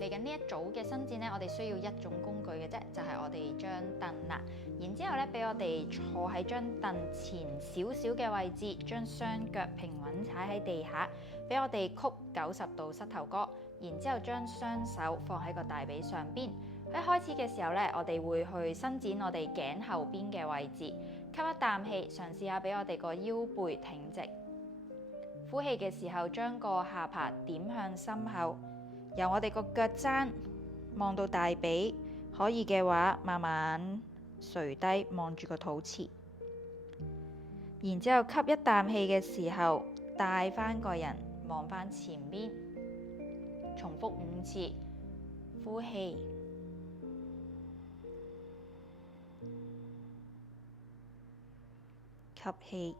嚟緊呢一組嘅伸展咧，我哋需要一種工具嘅啫，就係我哋張凳啦。然之後咧，俾我哋坐喺張凳前少少嘅位置，將雙腳平穩踩喺地下，俾我哋曲90度膝頭哥。然之後將雙手放喺個大髀上邊。喺開始嘅時候咧，我哋會去伸展我哋頸後邊嘅位置，吸一啖氣，嘗試下俾我哋個腰背挺直。呼氣嘅時候，將個下巴點向心口。由我哋個腳踭望到大髀，可以嘅話慢慢垂低望住個肚臍，然之後吸一啖氣嘅時候帶返個人望返前邊，重複5次，呼氣，吸氣，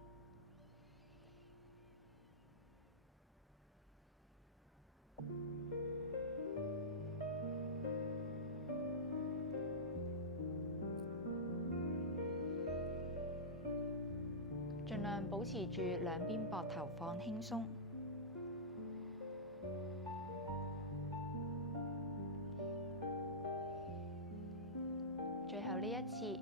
盡量保持住兩邊膊頭放輕鬆。最後呢一次，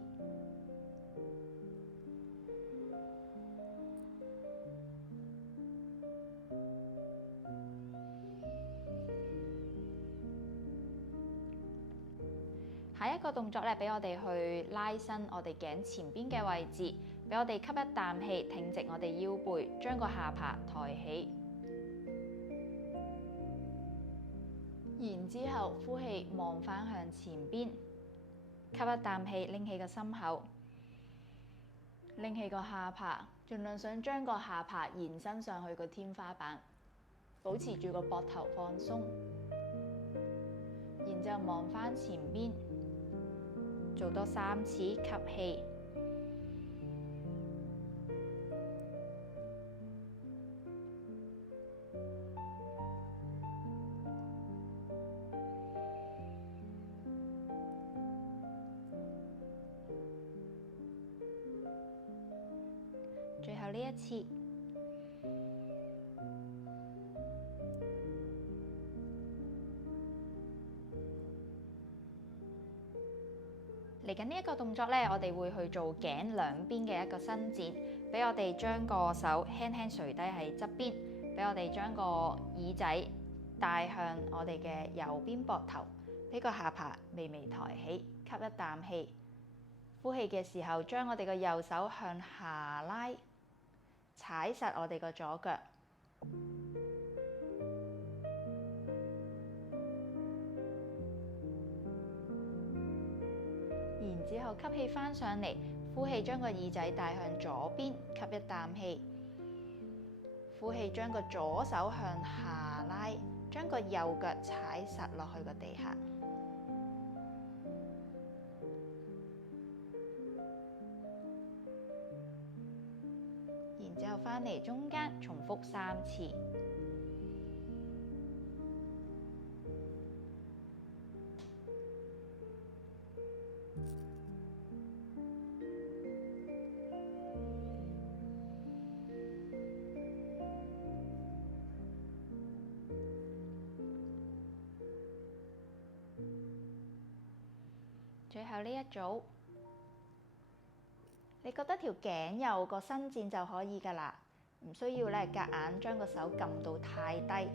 下一個動作咧，俾我哋去拉伸我哋頸前邊嘅位置，俾我哋吸一啖氣，挺直我哋腰背，將個下巴抬起，然之後呼氣望返向前邊，吸一啖氣，拎起個心口，拎起個下巴，盡量想將個下巴延伸上去個天花板，保持住個膊頭放鬆，然之後望返前邊。做多3次，吸氣，最後呢一次。嚟緊呢一個動作咧，我哋會去做頸兩邊嘅一個伸展，俾我哋將個手輕輕垂低喺側邊，俾我哋將個耳仔帶向我哋嘅右邊膊頭，俾個下巴微微抬起，吸一啖氣。呼氣嘅時候，將我哋個右手向下拉，踩實我哋個左腳。然之後吸氣返上嚟，呼氣將個耳仔帶向左邊，吸一啖氣。呼氣將個左手向下拉，將個右腳踩實落去個地下。然之後返嚟中間，重複3次。最後呢一組，你覺得條頸有個伸展就可以㗎啦，唔需要咧夾硬將個手撳到太低。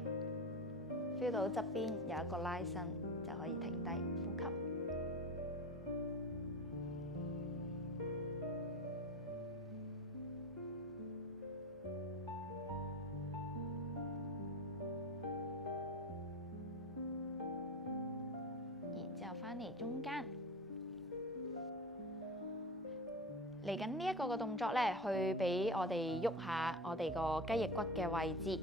feel 到側邊有一個拉伸就可以停低呼吸。然之後返嚟中間。嚟緊呢一個嘅動作咧，去俾我哋喐下我哋個雞翼骨嘅位置，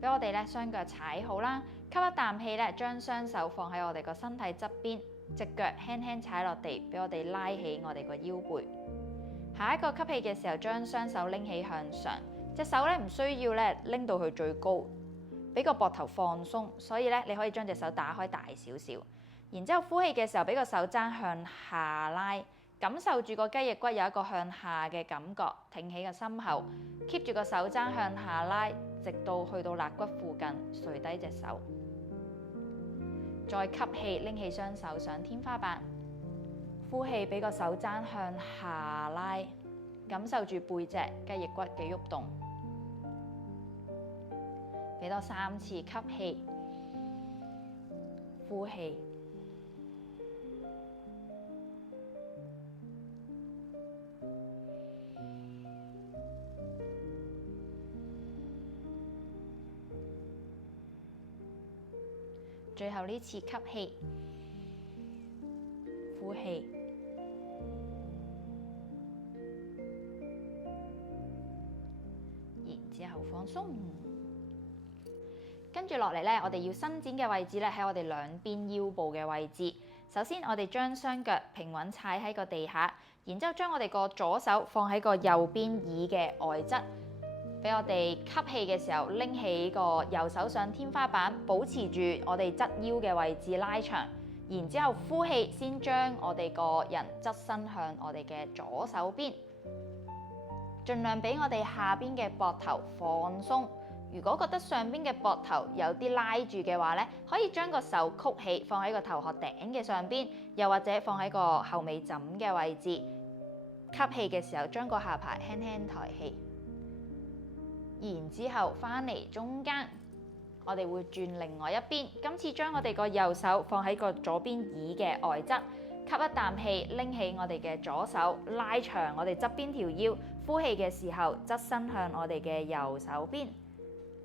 俾我哋咧雙腳踩好啦，吸一啖氣咧，將雙手放喺我哋個身體側邊，隻腳輕輕踩落地，俾我哋拉起我哋個腰背。下一個吸氣嘅時候，將雙手拎起向上，隻手咧唔需要咧拎到去最高，俾個膊頭放鬆，所以咧你可以將隻手打開大少少。然之後呼氣嘅時候，俾個手踭向下拉。感受住個雞翼骨有一個向下嘅感覺，挺起個心口 ，keep 住個手踭向下拉，直到去到肋骨附近，垂低隻手。再吸氣，拎起雙手上天花板。呼氣，俾個手踭向下拉，感受住背脊雞翼骨嘅喐動。俾多3次吸氣，呼氣。最後呢次吸氣，呼氣。然之後放鬆。跟住落嚟呢，我哋要伸展嘅位置呢，喺我哋兩邊腰部嘅位置。首先，我哋將雙腳平穩踩喺個地下，然之後將我哋個左手放喺個右邊椅嘅外側，俾我哋吸氣嘅時候拎起個右手上天花板，保持住我哋側腰嘅位置拉長。然之後呼氣，先將我哋個人側身向我哋嘅左手邊，盡量俾我哋下邊嘅膊頭放鬆。如果覺得上邊嘅膊頭有啲拉住嘅話咧，可以將個手曲起，放喺個頭殼頂嘅上邊，又或者放喺個後尾枕嘅位置。吸氣嘅時候，將個下巴輕輕抬起，然之後翻嚟中間，我哋會轉另外一邊。今次將我哋個右手放喺個左邊椅嘅外側，吸一啖氣，拎起我哋嘅左手，拉長我哋側邊條腰。呼氣嘅時候，側身向我哋嘅右手邊。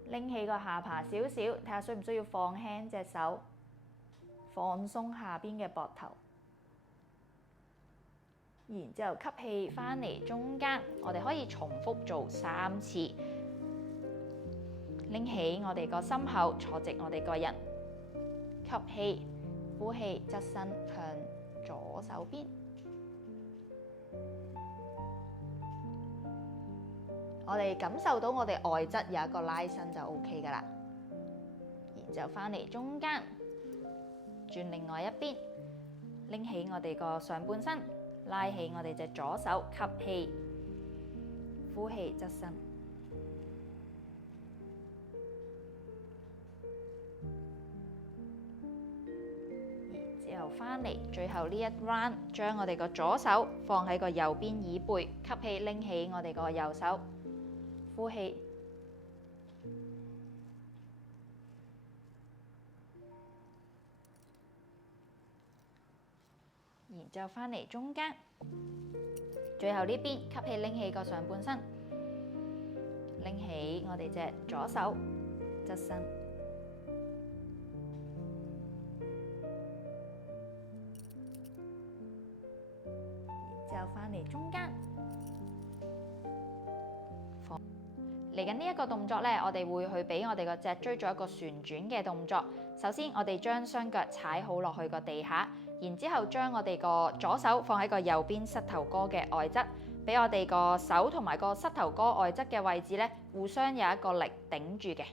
拎起個下巴少少，睇下需唔需要放輕隻手，放鬆下邊嘅膊頭。然之後吸氣翻嚟中間，我哋可以重複做3次。拎起我哋個心口，坐直我哋個人。吸氣，呼氣，側身向左手邊。我哋感受到我哋外側有一個拉伸就 OK 㗎啦。然之後翻嚟中間，轉另外一邊，拎起我哋個上半身，拉起我哋隻左手，吸氣，呼氣，側身。然之後翻嚟，最後呢一 round，將我哋個左手放喺個右邊椅背，吸氣，拎起我哋個右手。呼氣，然之後翻嚟中間，最後呢邊吸氣，拎起個上半身，拎起我哋隻左手，側身，然之後翻嚟中間。嚟緊呢一個動作呢，我哋會去俾我哋個脊椎做一個旋轉嘅動作。首先，我哋將雙腳踩好落去個地下，然之後將我哋個左手放喺個右邊膝頭哥嘅外側，俾我哋個手同埋個膝頭哥外側嘅位置呢，互相有一個力頂住嘅，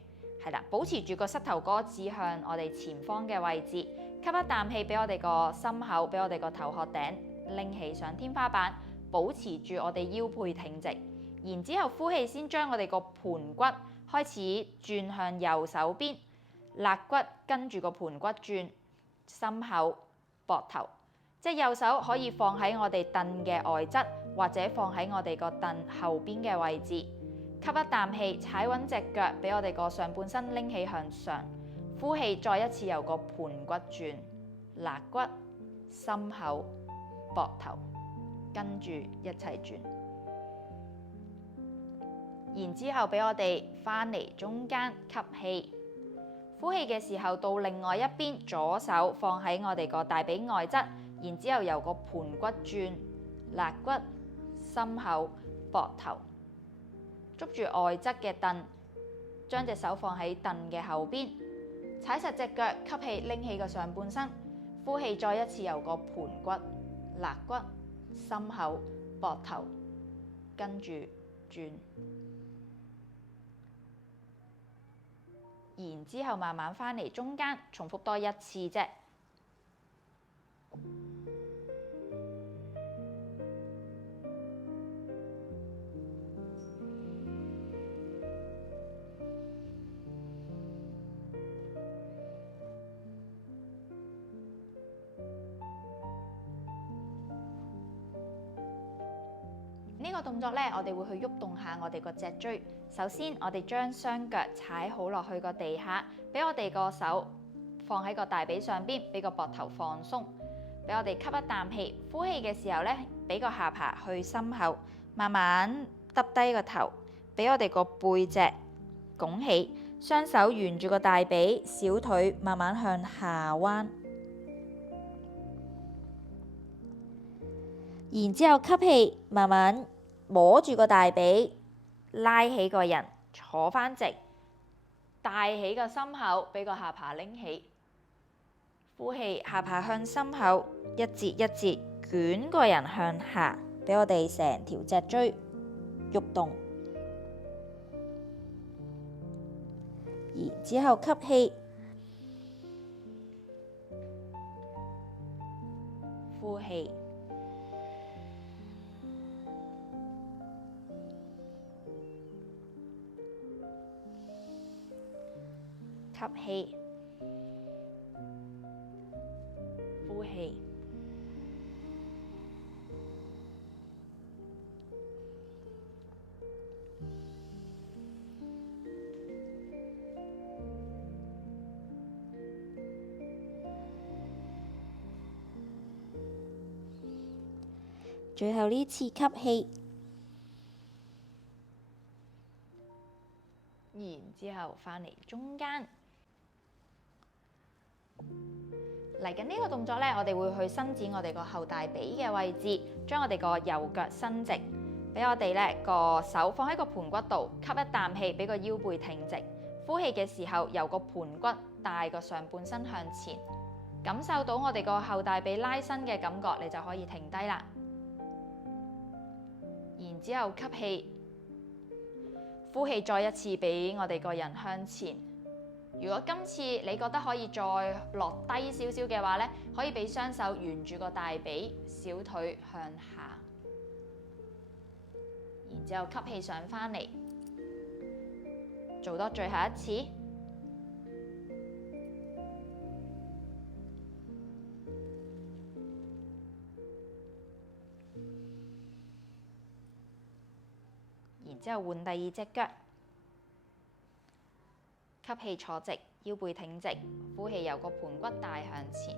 係啦，保持住個膝頭哥指向我哋前方嘅位置。吸一啖氣，俾我哋個心口，俾我哋個頭殼頂拎起上天花板，保持住我哋腰背挺直。然之後呼氣，先將我哋個盤骨開始轉向右手邊，肋骨跟住個盤骨轉，心口、膊頭，即係右手可以放喺我哋凳嘅外側，或者放喺我哋個凳後邊嘅位置。吸一啖氣，踩穩隻腳，俾我哋個上半身拎起向上。呼氣，再一次由個盤骨轉，肋骨、心口、膊頭，跟住一齊轉。然之後俾我哋翻嚟中間吸氣，呼氣嘅時候到另外一邊，左手放喺我哋個大髀外側，然之後由個盤骨轉，肋骨、心口、膊頭，捉住外側嘅凳，將隻手放喺凳嘅後邊，踩實隻腳，吸氣拎起個上半身，呼氣再一次由個盤骨、肋骨、心口、膊頭，跟住轉。然之後慢慢翻嚟中間，重複多一次啫。個動作呢，我哋會去喐動下我哋個脊椎。首先，我哋將雙腳踩好落去個地下，俾我哋個手放喺個大髀上邊，俾個膊頭放鬆，俾我哋吸一啖氣。呼氣嘅時候呢，俾個下巴去心口，慢慢耷低個頭，俾我哋個背脊拱起，雙手沿住個大髀，小腿慢慢向下彎。然之後吸氣，慢慢摸住個大髀，拉起個人，坐返直，帶起個心口，俾個下巴拎起。呼氣，下巴向心口，一節一節捲個人向下，俾我哋成條脊椎喐動。然之後吸氣，呼氣。吸氣，呼氣。最後呢次吸氣，然之後返嚟中間。嚟緊呢個動作呢，我哋會去伸展我哋個後大髀嘅位置，將我哋個右腳伸直，俾我哋呢個手放喺個盤骨度，吸一啖氣，俾個腰背挺直。呼氣嘅時候，由個盤骨帶個上半身向前，感受到我哋個後大髀拉伸嘅感覺，你就可以停低啦。然之後吸氣，呼氣，再一次俾我哋個人向前。如果今次你覺得可以再落低少少嘅話呢，可以俾雙手沿住個大髀，小腿向下。然之後吸氣上返嚟，做多最後一次。然之後換第二隻腳。吸氣坐直，腰背挺直，呼氣由個盤骨帶向前。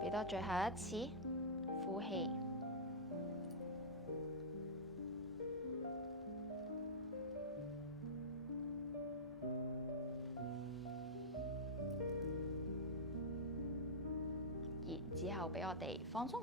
俾多最後一次，呼氣。之後俾我哋放鬆。